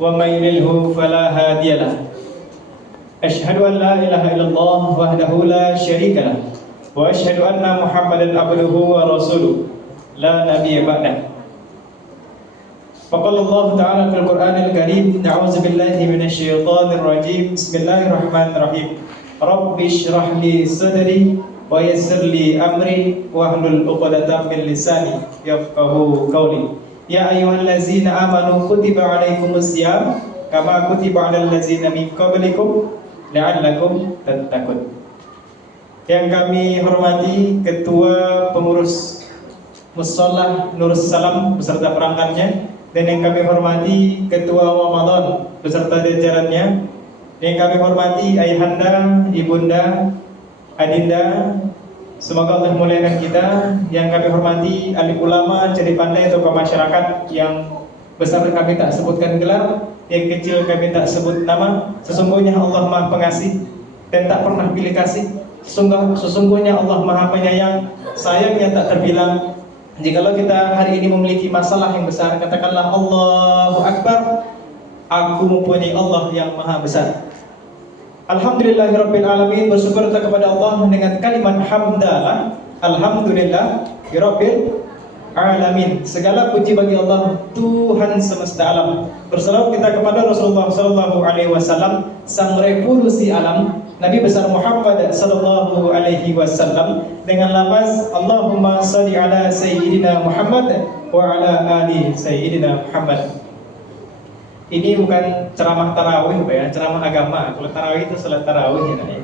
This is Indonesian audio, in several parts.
ومن يضلل فلا هادي له أشهد أن لا إله إلا الله وحده لا شريك له وأشهد أن محمدا عبده ورسوله لا نبي بعده فقال الله تعالى في القرآن الكريم أعوذ بالله من الشيطان الرجيم بسم الله الرحمن الرحيم رب اشرح لي صدري ويسر لي أمري واحلل عقدة من لساني يفقهوا قولي يا أيها الذين آمنوا كتب عليكم الصيام كما كتب على الذين من قبلكم لعلكم تتقون. Yang kami hormati Ketua Pengurus Musholah Nurus Salam beserta perangkatnya, dan yang kami hormati Ketua Ramadan beserta jajarannya, yang kami hormati Ayahanda, Ibunda, Adinda, semoga Allah memuliakan kita. Yang kami hormati alim ulama, ceri pandai, tokoh masyarakat yang besar kami tak sebutkan gelar, yang kecil kami tak sebut nama. Sesungguhnya Allah Maha Pengasih dan tak pernah pilih kasih. Sesungguhnya Allah Maha Penyayang, sayangnya tak terbilang. Jikalau kita hari ini memiliki masalah yang besar, katakanlah Allahu Akbar, aku mempunyai Allah yang Maha Besar. Alhamdulillahirrabbilalamin, bersyukur kepada Allah dengan kalimat hamdalah. Alhamdulillahirrabbil alamin. Segala puji bagi Allah, Tuhan semesta alam. Bersalawat kita kepada Rasulullah sallallahu alaihi wasallam, sang revolusi alam, Nabi besar Muhammad sallallahu alaihi wasallam, dengan lafaz Allahumma shalli ala sayyidina Muhammad wa ala ali sayyidina Muhammad. Ini bukan ceramah tarawih, Pak ya, ceramah agama. Kalau tarawih itu salat tarawih ya.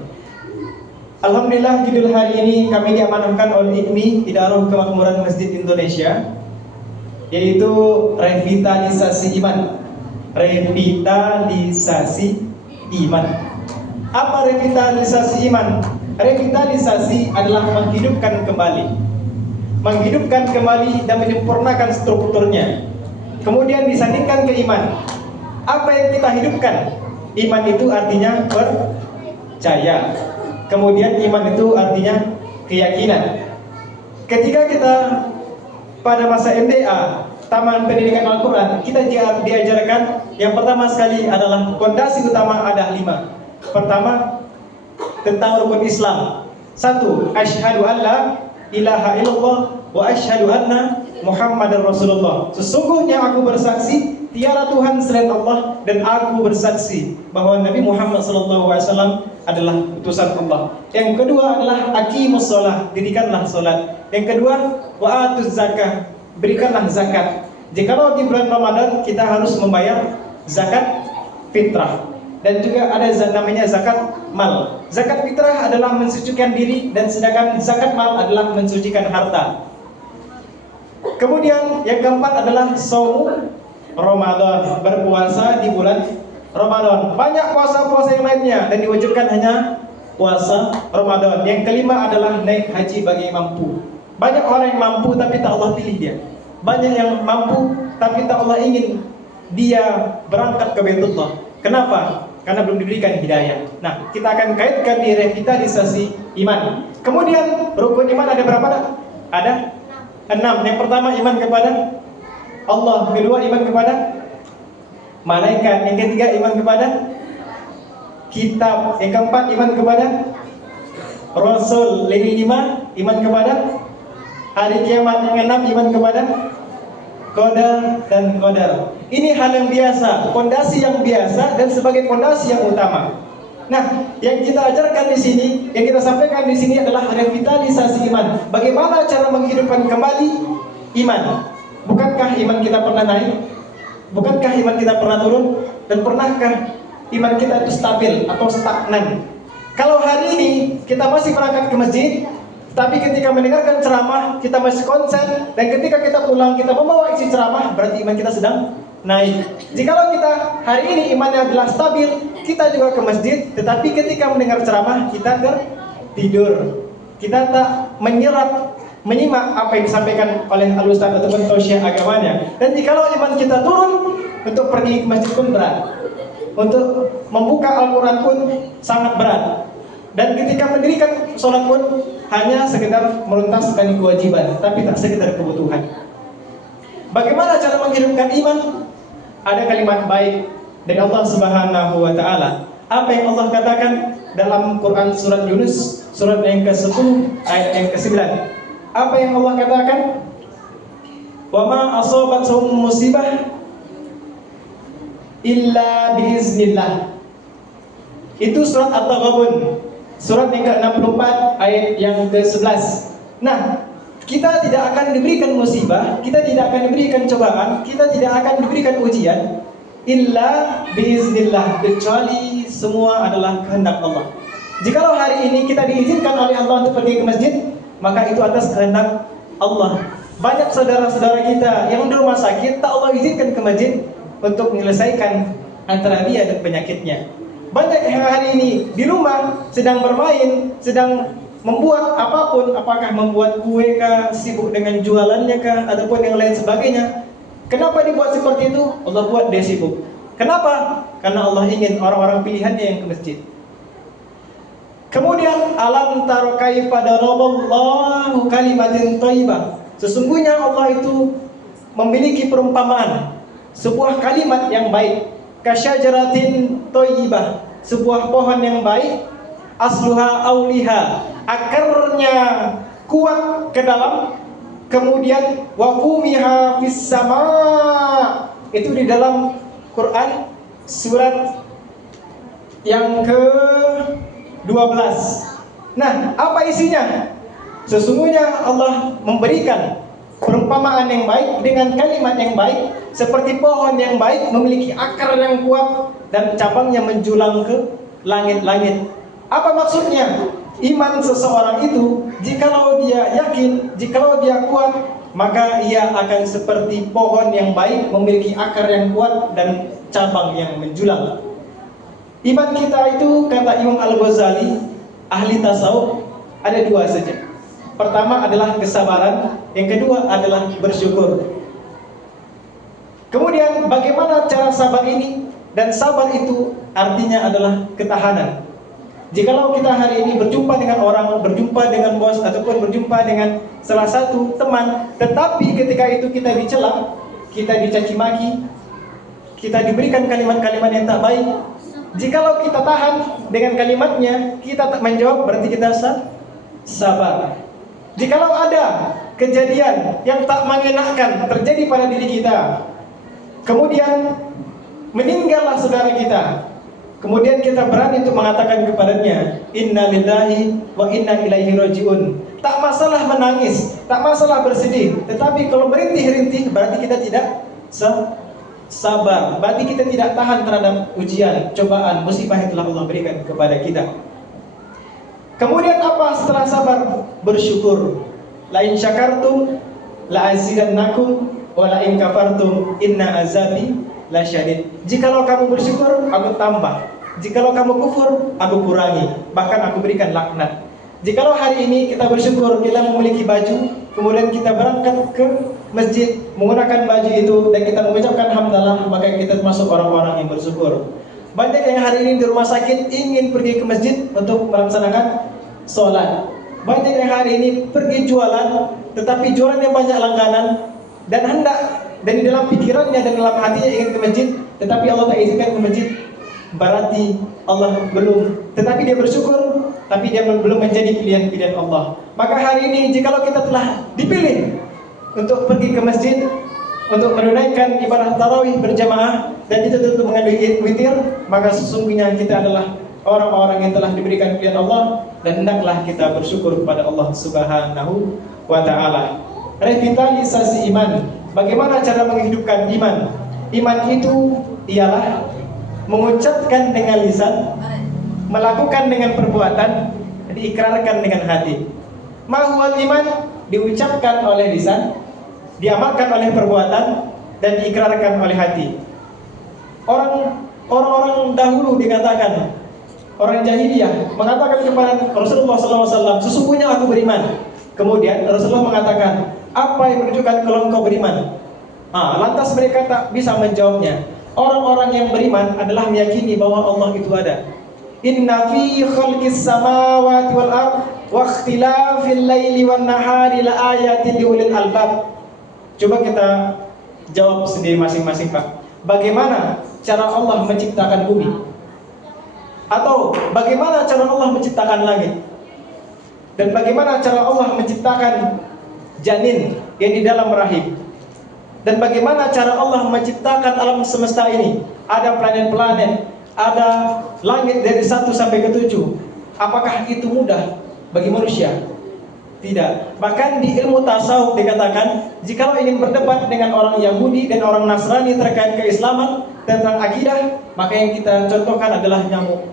Alhamdulillah, judul hari ini kami diamanahkan oleh IKMI, Idarah Kemakmuran Masjid Indonesia, yaitu revitalisasi iman. Revitalisasi iman. Apa revitalisasi iman? Revitalisasi adalah menghidupkan kembali. Menghidupkan kembali dan menyempurnakan strukturnya. Kemudian disandingkan ke iman. Apa yang kita hidupkan? Iman itu artinya percaya. Kemudian iman itu artinya keyakinan. Ketika kita pada masa MDA, Taman Pendidikan Al-Quran, kita diajarkan yang pertama sekali adalah fondasi utama ada 5. Pertama, tentang rukun Islam. 1. Asyhadu an la ilaha illallah wa asyhadu anna Muhammadar Rasulullah. Sesungguhnya aku bersaksi tiada Tuhan selain Allah, dan aku bersaksi bahwa Nabi Muhammad SAW adalah utusan Allah. Yang kedua adalah aqimus shalah, dirikanlah salat. Yang kedua, wa atuz zakah, berikanlah zakat. Jikalau di bulan Ramadan kita harus membayar zakat fitrah, dan juga ada namanya zakat mal. Zakat fitrah adalah mensucikan diri, dan sedangkan zakat mal adalah mensucikan harta. Kemudian yang keempat adalah shaum Ramadan, berpuasa di bulan Ramadan. Banyak puasa-puasa yang lainnya dan diwujudkan hanya puasa Ramadan. Yang kelima adalah naik haji bagi yang mampu. Banyak orang yang mampu tapi tak Allah pilih dia. Banyak yang mampu tapi tak Allah ingin dia berangkat ke Baitullah. Kenapa? Karena belum diberikan hidayah. Nah, kita akan kaitkan di revitalisasi iman. Kemudian rukun iman ada berapa? Ada 6. Yang pertama iman kepada Allah, kedua iman kepada malaikat, yang ketiga iman kepada kitab, yang keempat iman kepada Rasul, yang kelima iman kepada hari kiamat, yang keenam iman kepada qadar dan qadar. Ini hal yang biasa, fondasi yang biasa dan sebagai fondasi yang utama. Nah, yang kita ajarkan di sini, yang kita sampaikan di sini adalah revitalisasi iman. Bagaimana cara menghidupkan kembali iman? Bukankah iman kita pernah naik? Bukankah iman kita pernah turun? Dan pernahkah iman kita itu stabil atau stagnan? Kalau hari ini kita masih berangkat ke masjid, tapi ketika mendengarkan ceramah kita masih konsen, dan ketika kita pulang kita membawa isi ceramah, berarti iman kita sedang naik. Jikalau kita hari ini imannya adalah stabil, kita juga ke masjid, tetapi ketika mendengar ceramah kita tertidur, kita tak menyimak apa yang disampaikan oleh al-ustaz ataupun tausiah agamanya. Dan jikalau iman kita turun, untuk pergi ke masjid pun berat, untuk membuka Al-Quran pun sangat berat, dan ketika mendirikan sholat pun hanya sekedar meruntaskan kewajiban, tapi tak sekedar kebutuhan. Bagaimana cara menghidupkan iman? Ada kalimat baik, dari Allah Subhanahu wa taala. Apa yang Allah katakan dalam Quran surat Yunus surat yang ke-10 ayat yang ke-9? Apa yang Allah katakan? Wa ma asabathum musibah illa biiznillah. Itu surat At-Taghabun, surat yang ke-64 ayat yang ke-11. Nah, kita tidak akan diberikan musibah, kita tidak akan diberikan cobaan, kita tidak akan diberikan ujian illa biiznillah, kecuali semua adalah kehendak Allah. Jikalau hari ini kita diizinkan oleh Allah untuk pergi ke masjid, maka itu atas kehendak Allah. Banyak saudara-saudara kita yang di rumah sakit, tak Allah izinkan ke masjid untuk menyelesaikan antara dia dan penyakitnya. Banyak yang hari ini di rumah sedang bermain, sedang membuat apapun, apakah membuat kue kah, sibuk dengan jualannya kah, ataupun yang lain sebagainya. Kenapa dibuat seperti itu? Allah buat dia sibuk. Kenapa? Karena Allah ingin orang-orang pilihannya yang ke masjid. Kemudian alam taro kaifa daraballahu kalimatin thayyibah. Sesungguhnya Allah itu memiliki perumpamaan, sebuah kalimat yang baik. Kasyajaratin thayyibah, sebuah pohon yang baik. Asluha auliha, akarnya kuat ke dalam. Kemudian wafumiha fis sama, itu di dalam Quran surat yang ke-12. Nah, apa isinya? Sesungguhnya Allah memberikan perumpamaan yang baik dengan kalimat yang baik, seperti pohon yang baik memiliki akar yang kuat dan cabangnya menjulang ke langit-langit. Apa maksudnya? Iman seseorang itu, jikalau dia yakin, jikalau dia kuat, maka ia akan seperti pohon yang baik, memiliki akar yang kuat dan cabang yang menjulang. Iman kita itu, kata Imam Al-Ghazali, ahli tasawuf, ada dua saja. Pertama adalah kesabaran, yang kedua adalah bersyukur. Kemudian bagaimana cara sabar ini? Dan sabar itu artinya adalah ketahanan. Jikalau kita hari ini berjumpa dengan orang, berjumpa dengan bos, ataupun berjumpa dengan salah satu teman, tetapi ketika itu kita dicela, kita dicaci maki, kita diberikan kalimat-kalimat yang tak baik, jikalau kita tahan dengan kalimatnya, kita tak menjawab, berarti kita sabar. Jikalau ada kejadian yang tak mengenakan terjadi pada diri kita, kemudian meninggallah saudara kita, kemudian kita berani untuk mengatakan kepadanya, Inna lillahi wa inna ilaihi rajiun. Tak masalah menangis, tak masalah bersedih, tetapi kalau berhenti-henti berarti kita tidak sabar, berarti kita tidak tahan terhadap ujian, cobaan, musibah yang telah Allah berikan kepada kita. Kemudian apa setelah sabar? Bersyukur. La in syakartum la azidannakum wa la in kafartum inna azabi lasyadid. Jikalau kamu bersyukur, aku tambah. Jikalau kamu kufur, aku kurangi. Bahkan aku berikan laknat. Jikalau hari ini kita bersyukur, kita memiliki baju, kemudian kita berangkat ke masjid menggunakan baju itu dan kita mengucapkan hamdalah, maka kita termasuk orang-orang yang bersyukur. Banyak yang hari ini di rumah sakit ingin pergi ke masjid untuk melaksanakan sholat. Banyak yang hari ini pergi jualan, tetapi jualannya banyak langganan dan hendak, dan di dalam pikirannya dan dalam hatinya ingin ke masjid, tetapi Allah tak izinkan ke masjid. Berarti Allah belum, tetapi dia bersyukur, tapi dia belum menjadi pilihan-pilihan Allah. Maka hari ini jikalau kita telah dipilih untuk pergi ke masjid, untuk menunaikan ibadah tarawih berjamaah, dan itu tentu mengambil witir, maka sesungguhnya kita adalah orang-orang yang telah diberikan pilihan Allah, dan hendaklah kita bersyukur kepada Allah Subhanahu wa ta'ala. Revitalisasi iman. Bagaimana cara menghidupkan iman? Iman itu ialah mengucapkan dengan lisan, melakukan dengan perbuatan, diikrarkan dengan hati. Mahwal iman diucapkan oleh lisan, diamalkan oleh perbuatan, dan diikrarkan oleh hati. Orang-orang dahulu dikatakan, orang jahiliyah mengatakan kepada Rasulullah SAW, sesungguhnya aku beriman. Kemudian Rasulullah mengatakan, apa yang menunjukkan kalau engkau beriman? Lantas mereka tak bisa menjawabnya. Orang-orang yang beriman adalah meyakini bahwa Allah itu ada. Inna fi khalqis samawati wal ard wa ikhtilafil laili wan nahari la ayatin liulil albab. Coba kita jawab sendiri masing-masing, Pak. Bagaimana cara Allah menciptakan bumi? Atau bagaimana cara Allah menciptakan langit? Dan bagaimana cara Allah menciptakan janin yang di dalam rahim? Dan bagaimana cara Allah menciptakan alam semesta ini? Ada planet-planet, ada langit dari 1 sampai ke 7. Apakah itu mudah bagi manusia? Tidak. Bahkan di ilmu tasawuf dikatakan, jikalau ingin berdebat dengan orang Yahudi dan orang Nasrani terkait keislaman tentang akidah, maka yang kita contohkan adalah nyamuk.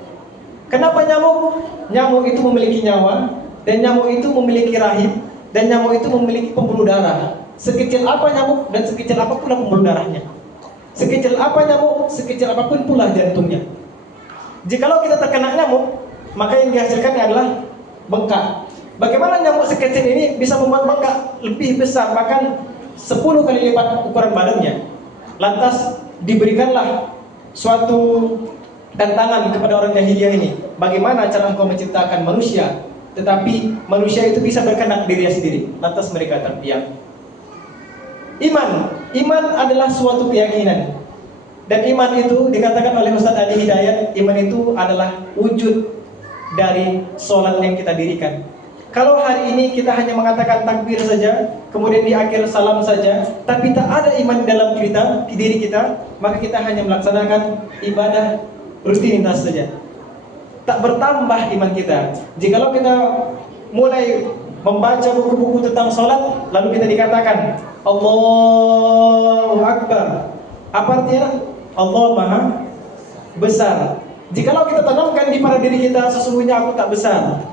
Kenapa nyamuk? Nyamuk itu memiliki nyawa, dan nyamuk itu memiliki rahim, dan nyamuk itu memiliki pembuluh darah. Sekecil apa nyamuk dan sekecil apa pula pembuluh darahnya. Sekecil apa nyamuk, sekecil apapun pula jantungnya. Jikalau kita terkena nyamuk, maka yang dihasilkan adalah bengkak. Bagaimana nyamuk sekecil ini bisa membuat bengkak lebih besar, bahkan 10 kali lipat ukuran badannya. Lantas diberikanlah suatu tantangan kepada orang jahiliyah ini. Bagaimana cara engkau menciptakan manusia, tetapi manusia itu bisa berkenak dirinya sendiri. Lantas mereka terdiam. Iman adalah suatu keyakinan. Dan iman itu dikatakan oleh Ustaz Adi Hidayat, iman itu adalah wujud dari sholat yang kita dirikan. Kalau hari ini kita hanya mengatakan takbir saja, kemudian di akhir salam saja, tapi tak ada iman dalam kita, di diri kita, maka kita hanya melaksanakan ibadah rutinitas saja. Tak bertambah iman kita. Jikalau kita mulai membaca buku-buku tentang sholat, lalu kita dikatakan Allahu Akbar. Apa artinya? Allah Maha Besar. Jikalau kita tanamkan di pada diri kita, sesungguhnya aku tak besar,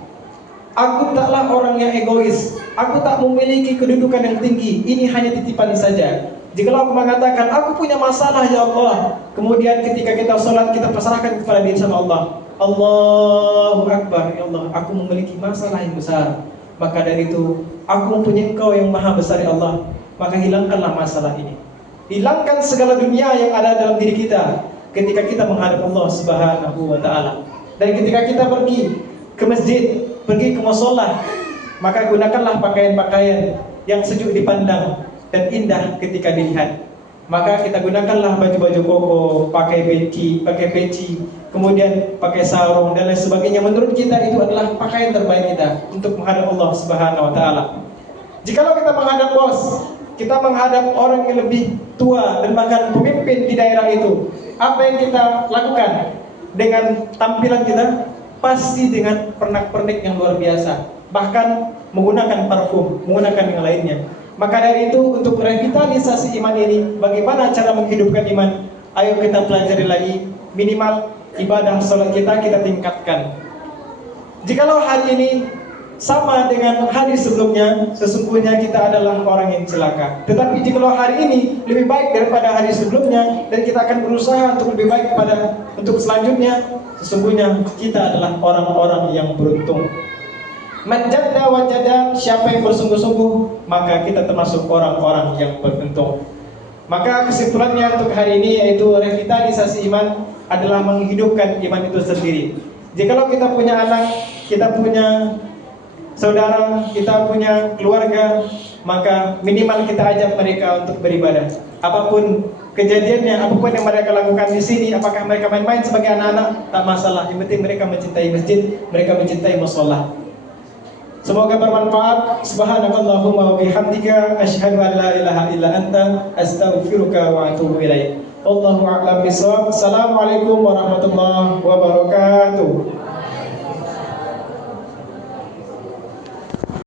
aku taklah orang yang egois, aku tak memiliki kedudukan yang tinggi, ini hanya titipan saja. Jikalau aku mengatakan aku punya masalah ya Allah, kemudian ketika kita sholat kita pasrahkan kepada diri sama Allah, Allahu Akbar, ya Allah, aku memiliki masalah yang besar, maka dari itu aku mempunyai Engkau yang maha besar ya Allah, maka hilangkanlah masalah ini. Hilangkan segala dunia yang ada dalam diri kita ketika kita menghadap Allah Subhanahu wa Ta'ala. Dan ketika kita pergi ke masjid, pergi ke mushola, maka gunakanlah pakaian-pakaian yang sejuk dipandang dan indah ketika dilihat. Maka kita gunakanlah baju-baju koko, pakai peci, kemudian pakai sarung dan lain sebagainya. Menurut kita itu adalah pakaian terbaik kita untuk menghadap Allah Subhanahu wa Ta'ala. Jikalau kita menghadap bos, kita menghadap orang yang lebih tua dan bahkan pemimpin di daerah itu, apa yang kita lakukan dengan tampilan kita? Pasti dengan pernak-pernik yang luar biasa, bahkan menggunakan parfum, menggunakan yang lainnya. Maka dari itu, untuk revitalisasi iman ini, bagaimana cara menghidupkan iman? Ayo kita pelajari lagi, minimal ibadah sholat kita tingkatkan. Jikalau hari ini sama dengan hari sebelumnya, sesungguhnya kita adalah orang yang celaka. Tetapi jikalau hari ini lebih baik daripada hari sebelumnya, dan kita akan berusaha untuk lebih baik untuk selanjutnya, sesungguhnya kita adalah orang-orang yang beruntung. Man jadda wajada, siapa yang bersungguh-sungguh, maka kita termasuk orang-orang yang beruntung. Maka kesimpulannya untuk hari ini yaitu revitalisasi iman adalah menghidupkan iman itu sendiri. Jikalau kita punya anak, kita punya saudara, kita punya keluarga, maka minimal kita ajak mereka untuk beribadah. Apapun kejadiannya, apapun yang mereka lakukan di sini, apakah mereka main-main sebagai anak-anak, tak masalah. Yang penting mereka mencintai masjid, mereka mencintai mushola. Semoga bermanfaat. Subhanakallahumma wa bihamdika, asyhadu an la ilaha illa anta, astaghfiruka wa atubu ilaik. Wallahu a'lam bishawab. Assalamualaikum warahmatullahi wabarakatuh.